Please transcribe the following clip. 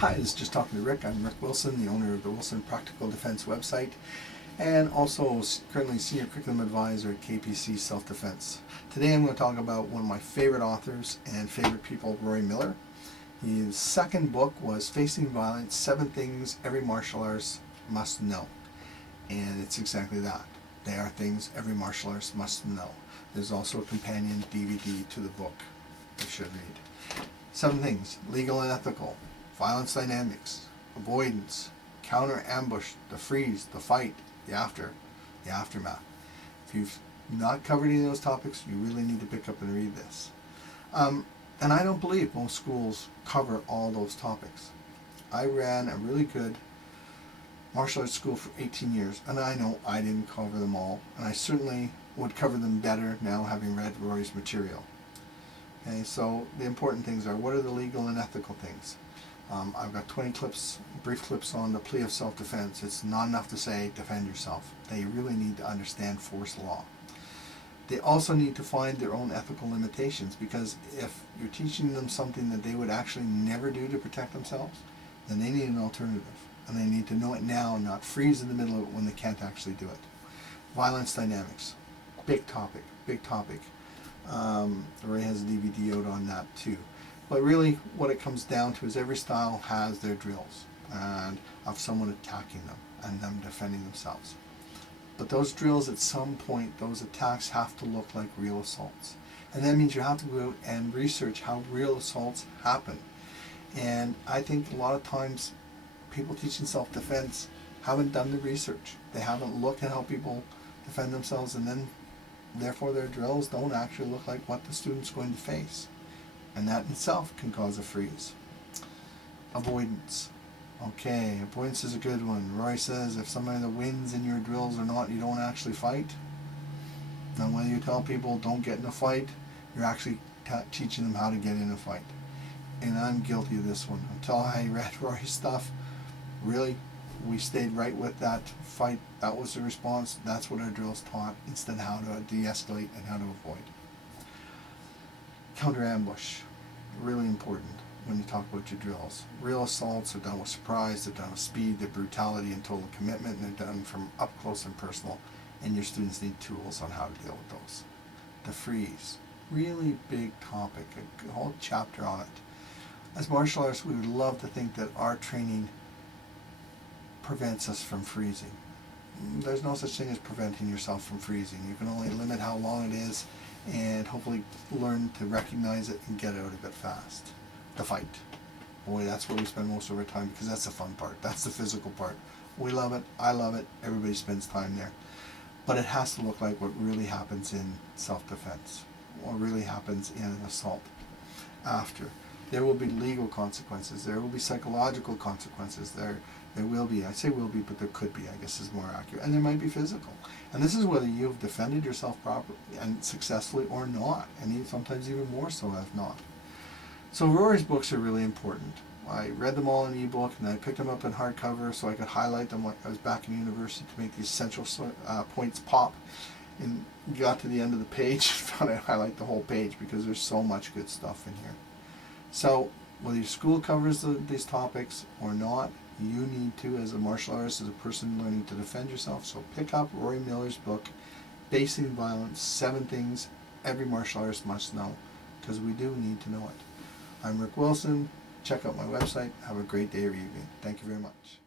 Hi, this is Just Talking to Rick. I'm Rick Wilson, the owner of the Wilson Practical Defense website, and also currently Senior Curriculum Advisor at KPC Self-Defense. Today I'm going to talk about one of my favorite authors and favorite people, Rory Miller. His second book was Facing Violence, 7 Things Every Martial Artist Must Know. And it's exactly that. They are things every martial artist must know. There's also a companion DVD to the book you should read. 7 things: legal and ethical, violence dynamics, avoidance, counter ambush, the freeze, the fight, the aftermath. If you've not covered any of those topics, you really need to pick up and read this. And I don't believe most schools cover all those topics. I ran a really good martial arts school for 18 years, and I know I didn't cover them all, and I certainly would cover them better now having read Rory's material. Okay, so the important things are, what are the legal and ethical things? I've got 20 brief clips on the plea of self-defense. It's not enough to say defend yourself. They really need to understand force law. They also need to find their own ethical limitations, because if you're teaching them something that they would actually never do to protect themselves, then they need an alternative. And they need to know it now and not freeze in the middle of it when they can't actually do it. Violence dynamics. Big topic. Rory has a DVD out on that too. But really what it comes down to is every style has their drills and of someone attacking them and them defending themselves. But those drills, at some point, those attacks have to look like real assaults. And that means you have to go out and research how real assaults happen. And I think a lot of times people teaching self-defense haven't done the research. They haven't looked at how people defend themselves, and then therefore their drills don't actually look like what the student's going to face. And that in itself can cause a freeze. Avoidance. Okay, avoidance is a good one. Rory says if somebody that wins in your drills or not, you don't actually fight. Now when you tell people don't get in a fight, you're actually teaching them how to get in a fight. And I'm guilty of this one. Until I read Rory's stuff, really, we stayed right with that fight. That was the response. That's what our drills taught, instead of how to de-escalate and how to avoid. Counter ambush, really important when you talk about your drills. Real assaults are done with surprise, they're done with speed, they're brutality and total commitment, and they're done from up close and personal, and your students need tools on how to deal with those. The freeze, really big topic, a whole chapter on it. As martial artists, we would love to think that our training prevents us from freezing. There's no such thing as preventing yourself from freezing. You can only limit how long it is and hopefully learn to recognize it and get out of it fast. The fight. Boy, that's where we spend most of our time, because that's the fun part. That's the physical part. We love it. I love it. Everybody spends time there. But it has to look like what really happens in self-defense, what really happens in an assault. After. There will be legal consequences. There will be psychological consequences. There will be. I say will be, but there could be, I guess is more accurate. And there might be physical. And this is whether you've defended yourself properly and successfully or not. And sometimes even more so if not. So Rory's books are really important. I read them all in ebook, and then I picked them up in hardcover so I could highlight them like I was back in university to make these central points pop. And got to the end of the page, found I highlight the whole page because there's so much good stuff in here. So whether your school covers these topics or not, you need to, as a martial artist, as a person learning to defend yourself. So pick up Rory Miller's book, Facing Violence, 7 Things Every Martial Artist Must Know, because we do need to know it. I'm Rick Wilson. Check out my website. Have a great day or evening. Thank you very much.